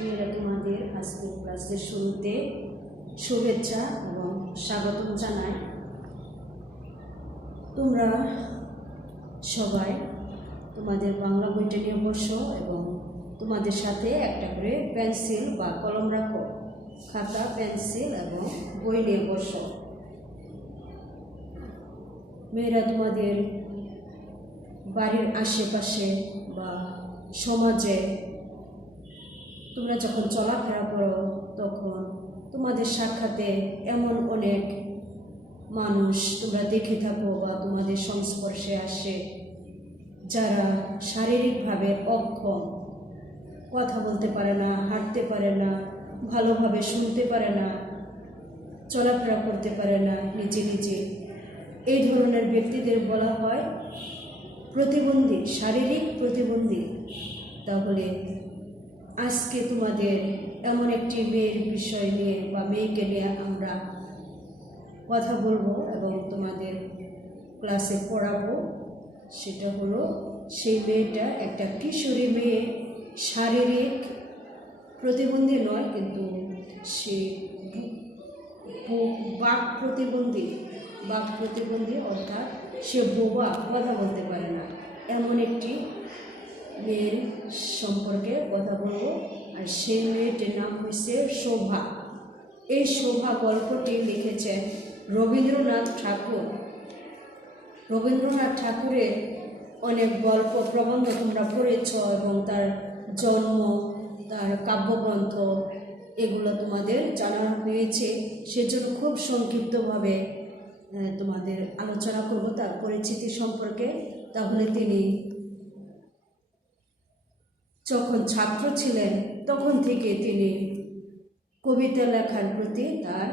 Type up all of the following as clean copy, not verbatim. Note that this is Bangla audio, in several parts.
মেয়েরা তোমাদের আজকের ক্লাসের শুরুতে শুভেচ্ছা এবং স্বাগতম জানাই। তোমরা সবাই তোমাদের বাংলা বইটা নিয়ে বসো এবং তোমাদের সাথে একটা করে পেন্সিল বা কলম রাখো। খাতা, পেন্সিল এবং বই নিয়ে বসো। মেয়েরা তোমাদের বাড়ির আশেপাশে বা সমাজে তোমরা যখন চলাফেরা করো তখন তোমাদের সাক্ষাতে এমন অনেক মানুষ তোমরা দেখে থাকো বা তোমাদের সংস্পর্শে আসে যারা শারীরিকভাবে অক্ষম, কথা বলতে পারে না, হাঁটতে পারে না, ভালোভাবে শুনতে পারে না, চলাফেরা করতে পারে না নিজে নিজে। এই ধরনের ব্যক্তিদের বলা হয় প্রতিবন্ধী, শারীরিক প্রতিবন্ধী। তাহলে আজকে তোমাদের এমন একটি মেয়ের বিষয় নিয়ে বা মেয়েকে নিয়ে আমরা কথা বলবো এবং তোমাদের ক্লাসে পড়াবো। সেটা হলো সেই মেয়েটা একটা কিশোরী মেয়ে, শারীরিক প্রতিবন্ধী নয়, কিন্তু সে বাক প্রতিবন্ধী অর্থাৎ সে বোবা, কথা বলতে পারে না, এমন একটি মেয়ের সম্পর্কে কথা বলবো। আর সেই মেয়েটির নাম হচ্ছে শোভা। এই শোভা গল্পটি লিখেছেন রবীন্দ্রনাথ ঠাকুর। রবীন্দ্রনাথ ঠাকুরের অনেক গল্প প্রবন্ধ তোমরা পড়েছ এবং তার জন্ম, তার কাব্যগ্রন্থ এগুলো তোমাদের জানা হয়েছে। সেজন্য খুব সংক্ষিপ্তভাবে তোমাদের আলোচনা করব তার পরিচিতি সম্পর্কে। তাহলে তিনি যখন ছাত্র ছিলেন তখন থেকে তিনি কবিতা লেখার প্রতি তার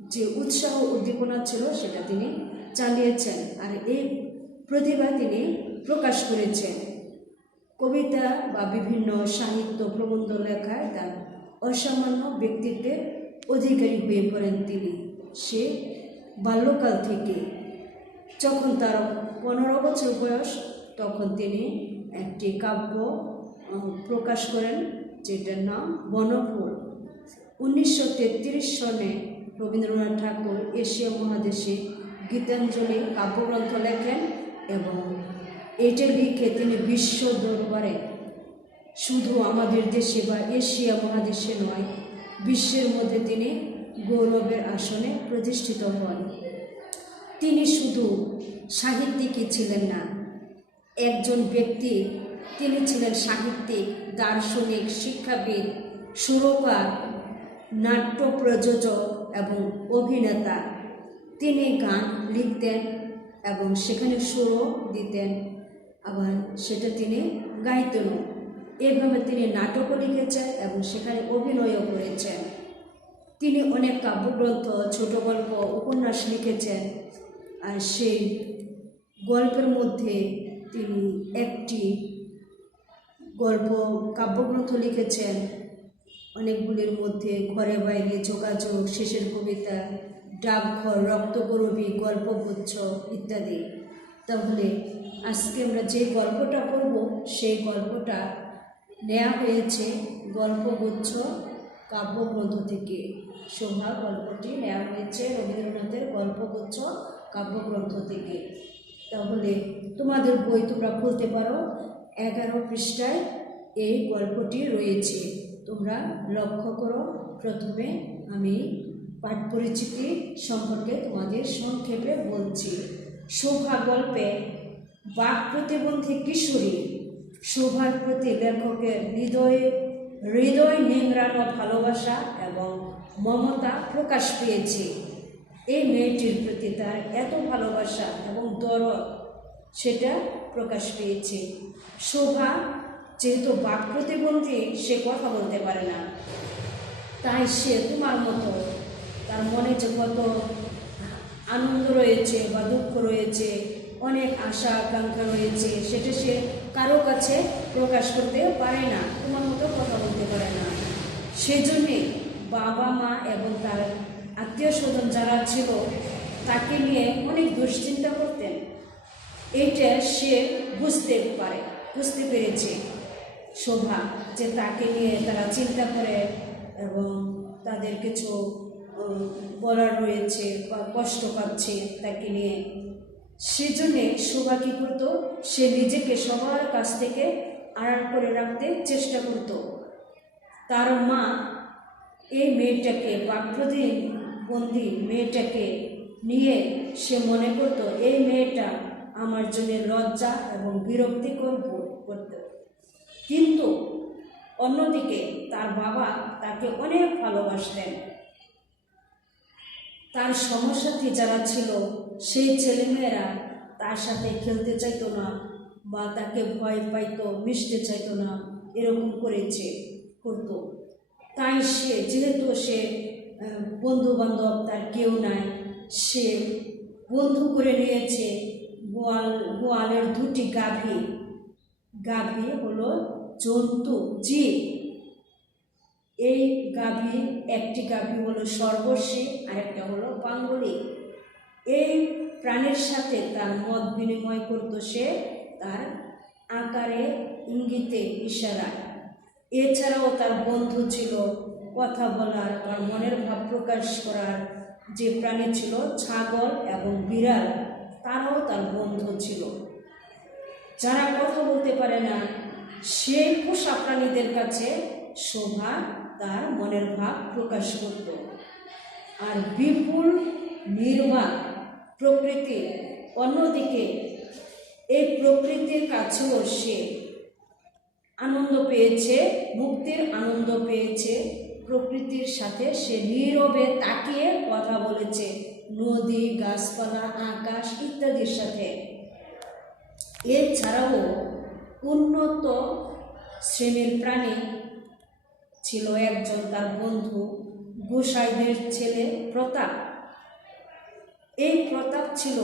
যে উৎসাহ উদ্দীপনা ছিল সেটা তিনি চালিয়েছেন, আর এই প্রতিভা তিনি প্রকাশ করেছেন। কবিতা বা বিভিন্ন সাহিত্য প্রবন্ধ লেখায় তার অসামান্য ব্যক্তিত্বের অধিকারী হয়ে পড়েন তিনি। সে বাল্যকাল থেকে, যখন তার 15 বছর বয়স, তখন তিনি একটি কাব্য প্রকাশ করেন যেটার নাম বনফুল। 1933 সনে রবীন্দ্রনাথ ঠাকুর এশিয়া মহাদেশে গীতাঞ্জলি কাব্যগ্রন্থ লেখেন এবং এটা লিখে তিনি বিশ্ব দরবারে, শুধু আমাদের দেশে বা এশিয়া মহাদেশে নয়, বিশ্বের মধ্যে তিনি গৌরবের আসনে প্রতিষ্ঠিত হন। তিনি শুধু সাহিত্যিকই ছিলেন না, একজন ব্যক্তি, তিনি ছিলেন সাহিত্যিক, দার্শনিক, শিক্ষাবিদ, সুরকার, নাট্য প্রযোজক এবং অভিনেতা। তিনি গান লিখতেন এবং সেখানে সুরও দিতেন, আবার সেটা তিনি গাইতেন। এভাবে তিনি নাটকও লিখেছেন এবং সেখানে অভিনয়ও করেছেন। তিনি অনেক কাব্যগ্রন্থ, ছোট গল্প, উপন্যাস লিখেছেন। আর সেই গল্পের মধ্যে তিনি একটি গল্প কাব্যগ্রন্থ লিখেছেন অনেকগুলির মধ্যে ঘরে বাইরে যোগাযোগ, শেষের কবিতা, ডাকঘর, রক্তগরবী, গল্পগুচ্ছ ইত্যাদি। তাহলে আজকে আমরা যে গল্পটা পড়ব সেই গল্পটা নেওয়া হয়েছে গল্পগুচ্ছ কাব্যগ্রন্থ থেকে। শোভা গল্পটি নেওয়া হয়েছে রবীন্দ্রনাথের গল্পগুচ্ছ কাব্যগ্রন্থ থেকে। তাহলে তোমাদের বই তোমরা খুলতে পারো, 11 পৃষ্ঠায় এই গল্পটি রয়েছে। তোমরা লক্ষ্য করো। প্রথমে আমি পাঠ পরিচিতি সম্পর্কে তোমাদের সংক্ষেপে বলছি। শোভা গল্পে বাক প্রতিবন্ধী কিশোরী শোভার প্রতি লেখকের হৃদয় নিংড়ানো ভালোবাসা এবং মমতা প্রকাশ পেয়েছে। এই মেয়েটির প্রতি তার এত ভালোবাসা এবং দরদ, সেটা প্রকাশ পেয়েছে। শোভা যেহেতু বাক প্রতিবন্ধী, সে কথা বলতে পারে না, তাই সে তোমার মতো তার মনে যে কত আনন্দ রয়েছে বা দুঃখ রয়েছে, অনেক আশা আকাঙ্ক্ষা রয়েছে, সেটা সে কারো কাছে প্রকাশ করতে পারে না, তোমার মতো কথা বলতে পারে না। সেজন্যে বাবা মা এবং তার আত্মীয় স্বজন যারা ছিল তাকে নিয়ে অনেক দুশ্চিন্তা করতেন। এইটা সে বুঝতে পেরেছে। শোভা, যে তাকে নিয়ে তারা চিন্তা করে এবং তাদের কিছু বলার রয়েছে বা কষ্ট পাচ্ছে তাকে নিয়ে। সেজন্যে শোভা কী করতো, সে নিজেকে সবার কাছ থেকে আড়াল করে রাখতে চেষ্টা করত। তার মা এই মেয়েটাকে বা প্রতিবন্ধী মেয়েটাকে নিয়ে সে মনে করত এই মেয়েটা আমার জন্য লজ্জা এবং বিরক্তিকর বোধ করত। কিন্তু অন্যদিকে তার বাবা তাকে অনেক ভালোবাসতেন। তার সমসাথী যারা ছিল সেই ছেলেমেয়েরা তার সাথে খেলতে চাইতো না বা তাকে ভয় পাইতো, মিশতে চাইতো না, এরকম করতো। তাই সে যেহেতু সে বন্ধু বান্ধব তার কেউ নাই, সে বন্ধু করে নিয়েছে গোয়ালের দুটি গাভী হলো জন্তু জীব। এই একটি গাভী হলো সর্বস্বী, আরেকটা হলো পাঙ্গলি। এই প্রাণীর সাথে তার মত বিনিময় করত সে তার আকারে, ইঙ্গিতে, ইশারায়। এছাড়াও তার বন্ধু ছিল কথা বলার বা মনের ভাব প্রকাশ করার যে প্রাণী ছিল ছাগল এবং বিড়াল, তারাও তার বন্ধু ছিল। যারা কথা বলতে পারে না সেই পোষা প্রাণীদের কাছে শোভা তার মনের ভাব প্রকাশ করত। আর বিপুল নির্বাক প্রকৃতি, অন্যদিকে এই প্রকৃতির কাছেও সে আনন্দ পেয়েছে, মুক্তির আনন্দ পেয়েছে। প্রকৃতির সাথে সে নীরবে তাকিয়ে কথা বলেছে, নদী, গাছপালা, আকাশ ইত্যাদির সাথে। এছাড়াও উন্নত শ্রেণীর প্রাণী ছিল একজন তার বন্ধু, গোসাইদের ছেলে প্রতাপ। এই প্রতাপ ছিল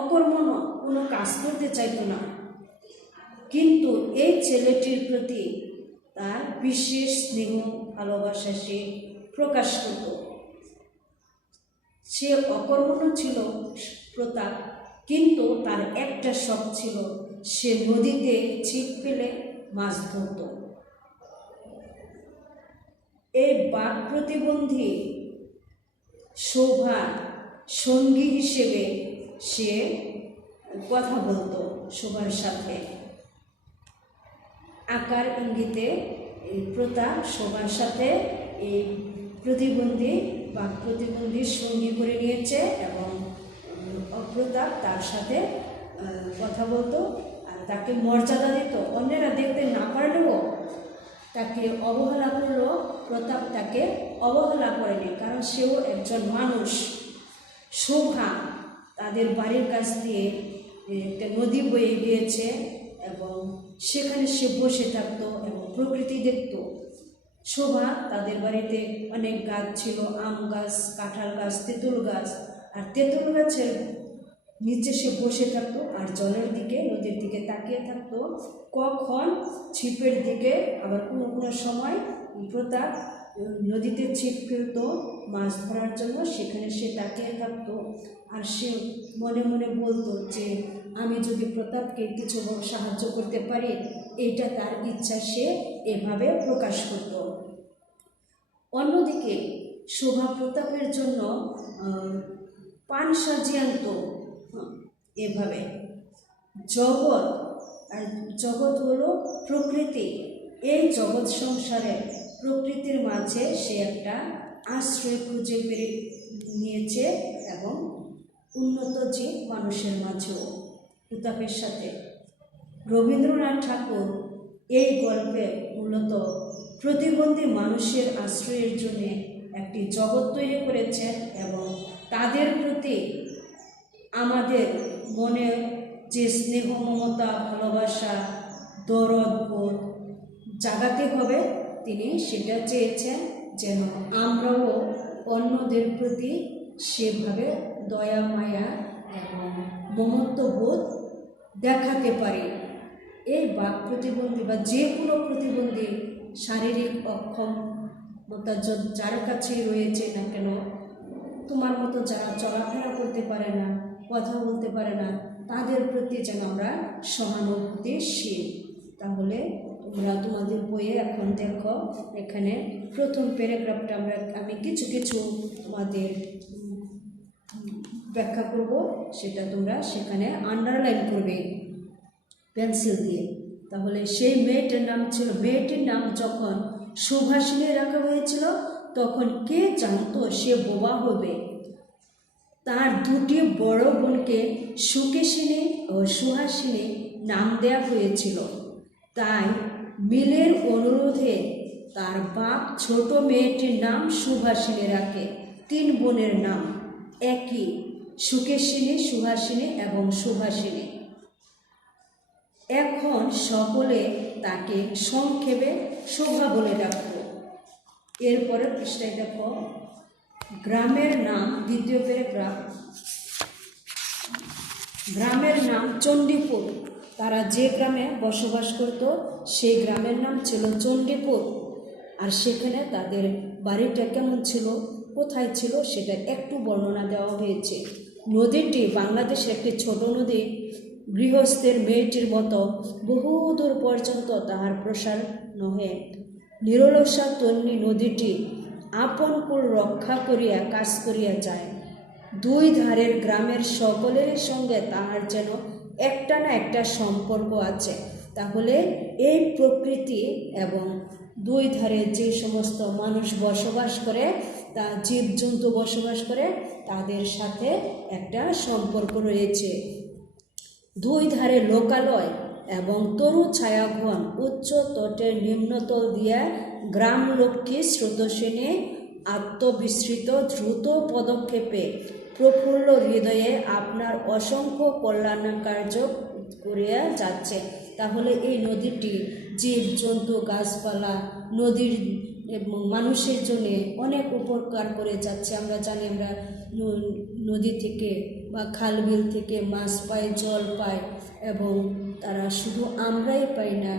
অকর্মণ্য, কোনো কাজ করতে চাইতো না, কিন্তু এই ছেলেটির প্রতি তার বিশেষ স্নেহ ভালোবাসা সে প্রকাশ করত। সে অকর্মণ্য ছিল প্রতাপ, কিন্তু তার একটা শখ ছিল, সে নদীতে ছিপ ফেলে মাছ ধরত। এই বাক প্রতিবন্ধী শোভার সঙ্গী হিসেবে সে কথা বলতো শোভার সাথে। আকার ইঙ্গিতে প্রতাপ শোভার সাথে এই বাক প্রতিবন্ধীর সঙ্গী করে নিয়েছে এবং প্রতাপ তার সাথে কথা বলতো আর তাকে মর্যাদা দিত। অন্যেরা দেখতে না পারলেও তাকে অবহেলা করলেও প্রতাপ তাকে অবহেলা করেনি, কারণ সেও একজন মানুষ। শোভা তাদের বাড়ির কাছ দিয়ে একটা নদী বয়ে গিয়েছে এবং সেখানে সে বসে থাকতো এবং প্রকৃতি দেখত। শোভা তাদের বাড়িতে অনেক গাছ ছিল, আম গাছ, কাঁঠাল গাছ, তেঁতুল গাছ। আর তেঁতুল গাছের নিচে সে বসে থাকতো আর জলের দিকে, নদীর দিকে তাকিয়ে থাকতো। কখন ছিপের দিকে, আবার কোনো কোনো সময় প্রতাপ নদীতে ছিপ ফেলতো মাছ ধরার জন্য, সেখানে সে তাকিয়ে থাকতো। আর সে মনে মনে বলতো যে আমি যদি প্রতাপকে কিছু সাহায্য করতে পারি, এইটা তার ইচ্ছা, সে এভাবে প্রকাশ করত। অন্যদিকে শোভা প্রতাপের জন্য পান সাজিয়ে আনত এভাবে। জগৎ হলো প্রকৃতি। এই জগৎ সংসারে প্রকৃতির মাঝে সে একটা আশ্রয় খুঁজে নিয়েছে এবং উন্নত জীব মানুষের মাঝেও প্রতাপের সাথে। রবীন্দ্রনাথ ঠাকুর এই গল্পে মূলত প্রতিবন্ধী মানুষের আশ্রয়ের জন্য একটি জগৎ তৈরি করেছেন এবং তাদের প্রতি আমাদের মনে যে স্নেহ, মমতা, ভালোবাসা, দরদ বোধ জাগাতে হবে, তিনি সেটা চেয়েছেন যেন আমরাও অন্যদের প্রতি সেভাবে দয়া, মায়া এবং মমত্ববোধ দেখাতে পারি। এই বাক প্রতিবন্ধী বা যে কোনো প্রতিবন্ধী শারীরিক অক্ষমতা যার কাছেই রয়েছে না কেন, তোমার মতো যারা চলাফেরা করতে পারে না, কথা বলতে পারে না, তাদের প্রতি যেন আমরা সহানুভূতিশীল তাহলে তোমরা তোমাদের বইয়ে এখন দেখো, এখানে প্রথম প্যারাগ্রাফটা আমি কিছু কিছু তোমাদের ব্যাখ্যা করব, সেটা তোমরা সেখানে আন্ডারলাইন করবে পেন্সিল দিয়ে। তাহলে সেই মেয়েটির নাম যখন সুভাষিনী রাখা হয়েছিল, তখন কে জানতো সে বোবা হবে। তার দুটি বড় বোনকে সুকেশিনী ও সুহাসিনী নাম দেওয়া হয়েছিল। তাই মিলের অনুরোধে তার বাপ ছোট মেয়েটির নাম সুভাষিনী রাখে। 3 বোনের নাম একই, সুকেশিনী, সুহাসিনী এবং সুভাষিনী। এখন সকলে তাকে সংক্ষেপে শোভা বলে ডাকত। এরপরে পৃষ্ঠায় দেখো, গ্রামের নাম, দ্বিতীয় প্যারাগ্রাফ। গ্রামের নাম চণ্ডীপুর। তারা যে গ্রামে বসবাস করত সেই গ্রামের নাম ছিল চণ্ডীপুর। আর সেখানে তাদের বাড়িটা কেমন ছিল, কোথায় ছিল, সেটা একটু বর্ণনা দেওয়া হয়েছে। নদীটি বাংলাদেশের একটি ছোট নদী। গৃহস্থের মেয়েটির মতো বহুদূর পর্যন্ত তাহার প্রসার নহে। নিরলসা তন্নি নদীটি আপন কুল রক্ষা করিয়া কাজ করিয়া যায়। 2 ধারের গ্রামের সকলের সঙ্গে তাহার যেন একটা না একটা সম্পর্ক আছে। তাহলে এই প্রকৃতি এবং 2 ধারে যে সমস্ত মানুষ বসবাস করে, তা জীবজন্তু বসবাস করে, তাদের সাথে একটা সম্পর্ক রয়েছে। 2 ধারে লোকালয় এবং তরু ছায়াঘন, উচ্চ তটের নিম্নতল দিয়া গ্রাম লক্ষ্মী স্রোতস্বিনী আত্মবিস্মৃত দ্রুত পদক্ষেপে প্রফুল্ল হৃদয়ে আপনার অসংখ্য কল্যাণ কার্য করিয়া যাচ্ছে। তাহলে এই নদীটি জীবজন্তু, গাছপালা, নদীর এবং মানুষের জন্য অনেক উপকার করে যাচ্ছে। আমরা জানি, আমরা নদী থেকে বা খাল বিল থেকে মাছ পাই, জল পাই, এবং তারা শুধু আমরাই পাই না,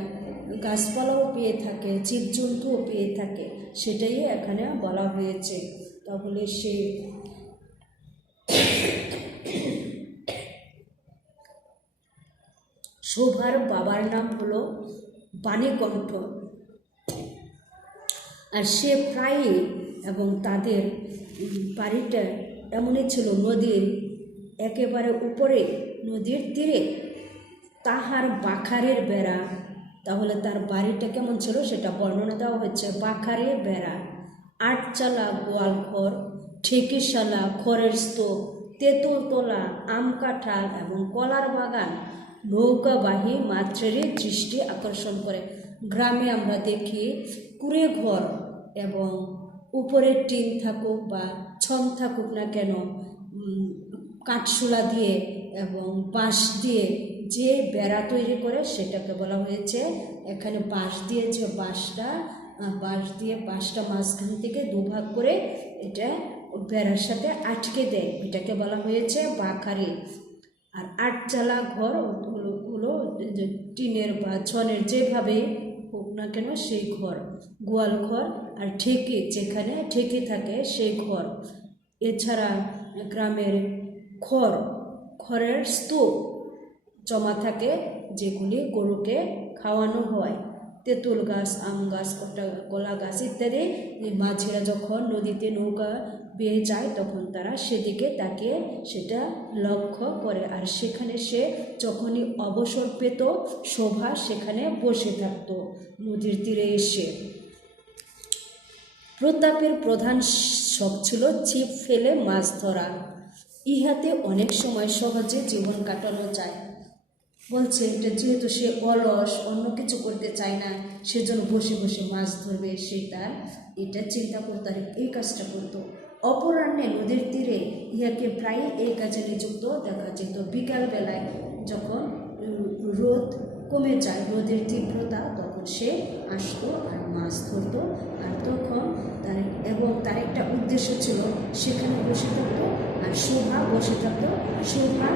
গাছপালাও পেয়ে থাকে, জীবজন্তুও পেয়ে থাকে। সেটাই এখানে বলা হয়েছে। তাহলে সে শোভার বাবার নাম হলো বাণীকণ্ঠ। আর সে প্রায়ই, এবং তাদের বাড়িটা এমনই ছিল নদীর একেবারে উপরে, নদীর তীরে, তাহার বাখারের বেড়া। তাহলে তার বাড়িটা কেমন ছিল সেটা বর্ণনা দেওয়া হচ্ছে। বাখারের বেড়া, 8 চালা গোয়ালঘর, ঠেকিশালা, খড়ের স্তূপ, তেঁতুলতলা, আম কাঁঠাল এবং কলার বাগান নৌকাবাহী মাত্রেরই দৃষ্টি আকর্ষণ করে। গ্রামে আমরা দেখি কুড়ে ঘর, এবং উপরে টিন থাকুক বা ছন থাকুক না কেন, কাঠশোলা দিয়ে এবং বাঁশ দিয়ে যে বেড়া তৈরি করে, সেটাকে বলা হয়েছে এখানে বাঁশ দিয়ে, যে বাঁশটা মাঝখান থেকে 2 ভাগ করে এটা বেড়ার সাথে আটকে দেয়, এটাকে বলা হয়েছে বাখারি। আর 8 চালা ঘর হলো টিনের বা ছনের, যেভাবে হোক না কেন সেই ঘর, গোয়াল ঘর। আর ঠেকি, যেখানে ঠেকি থাকে সেই ঘর। এছাড়া গ্রামের খড়ের স্তূপ জমা থাকে, যেগুলি গরুকে খাওয়ানো হয়। তেঁতুল গাছ, আম গাছ, কলা গাছ ইত্যাদি। মাঝিরা যখন নদীতে নৌকা বেয়ে যায়, তখন তারা সেদিকে তাকিয়ে সেটা লক্ষ্য করে। আর সেখানে সে যখনই অবসর পেত, শোভা সেখানে বসে থাকত নদীর তীরে এসে। প্রতাপের প্রধান শখ ছিল ছিপ ফেলে মাছ ধরা। ইহাতে অনেক সময় সহজে জীবন কাটানো যায়। বলছে এটা যেহেতু সে অলস, অন্য কিছু করতে চায় না, সেজন্য বসে বসে মাছ ধরবে, সে তার এটা চিন্তা করতো আর এই কাজটা করতো। অপরাহ্নে নদীর তীরে ইহাকে প্রায় এই কাজে নিযুক্ত দেখা যেত। বিকালবেলায় যখন রোদ কমে যায়, রোদের তীব্রতা, তখন সে আসতো আর মাছ ধরতো। আর তখন তার একটা উদ্দেশ্য ছিল, সেখানে বসে থাকতো আর শোভা বসে থাকতো। শোভার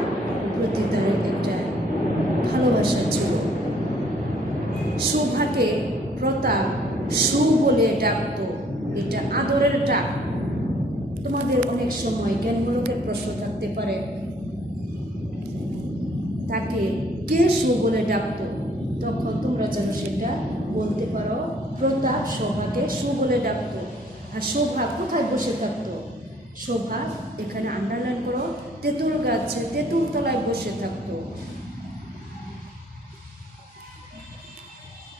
প্রতি তার একটা ভালোবাসা ছিল। শোভাকে প্রতাপ সু বলে ডাকত, এটা আদরের ডাক। তোমাদের অনেক সময় জ্ঞানমূলকের প্রশ্ন থাকতে পারে, তাকে কে সু বলে ডাকত? তখন তোমরা যেন সেটা বলতে পারো। প্রতাপ শোভাকে শো বলে ডাকতো। আর শোভা কোথায় বসে থাকতো? শোভা এখানে আন্ডারলাইন করো, তেঁতুল গাছে তেঁতুল তলায় বসে থাকতো।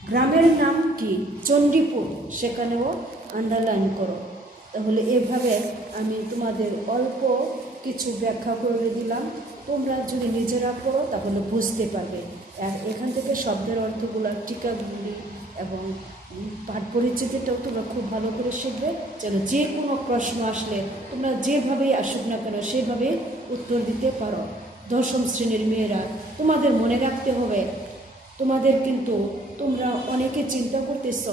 গ্রামের নাম কি? চণ্ডীপুর, সেখানেও আন্ডারলাইন করো। তাহলে এভাবে আমি তোমাদের অল্প কিছু ব্যাখ্যা করে দিলাম। তোমরা যদি নিজেরা করো তাহলে বুঝতে পারবে। আর এখান থেকে শব্দের অর্থগুলো, টিকাগুলি এবং পাঠ পরিচিতিটাও তোমরা খুব ভালো করে শিখবে, যেন যে কোনো প্রশ্ন আসলে তোমরা যেভাবেই আসুক না কেন সেভাবে উত্তর দিতে পারো। দশম শ্রেণীর মেয়েরা, তোমাদের মনে রাখতে হবে, তোমাদের কিন্তু তোমরা অনেকে চিন্তা করতেছ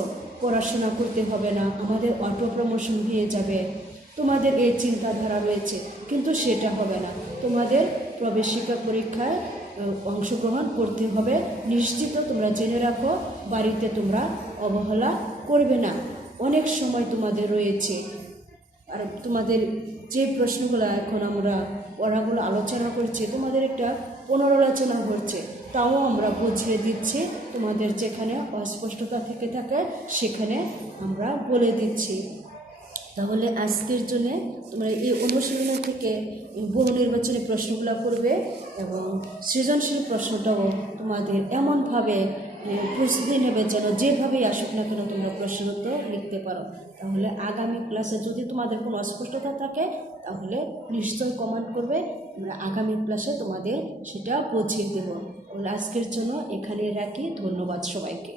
পড়াশোনা করতে হবে না, আমাদের অটো প্রমোশন হয়ে যাবে, তোমাদের এই চিন্তাধারা রয়েছে, কিন্তু সেটা হবে না। তোমাদের প্রবেশিকা পরীক্ষায় অংশগ্রহণ করতে হবে নিশ্চিত। তোমরা জেনে রাখো, বাড়িতে তোমরা অবহেলা করবে না। অনেক সময় তোমাদের রয়েছে। আর তোমাদের যে প্রশ্নগুলো এখন আমরা পড়াগুলো আলোচনা করছি, তোমাদের একটা পুনরালোচনা করছে, তাও আমরা বুঝিয়ে দিচ্ছি। তোমাদের যেখানে অস্পষ্টতা থেকে থাকে সেখানে আমরা বলে দিচ্ছি। তাহলে আজকের জন্য তোমরা এই অনুশীলন থেকে বহু নির্বাচনী প্রশ্নগুলো করবে এবং সৃজনশীল প্রশ্নটাও তোমাদের এমনভাবে প্রস্তুতি নেবে যেন যেভাবেই আসুক না কেন তোমরা প্রশ্ন উত্তর লিখতে পারো। তাহলে আগামী ক্লাসে যদি তোমাদের কোনো অস্পষ্টতা থাকে তাহলে নিশ্চয়ই কমেন্ট করবে, আমরা আগামী ক্লাসে তোমাদের সেটা বুঝিয়ে দেবো। তাহলে আজকের জন্য এখানে রাখি। ধন্যবাদ সবাইকে।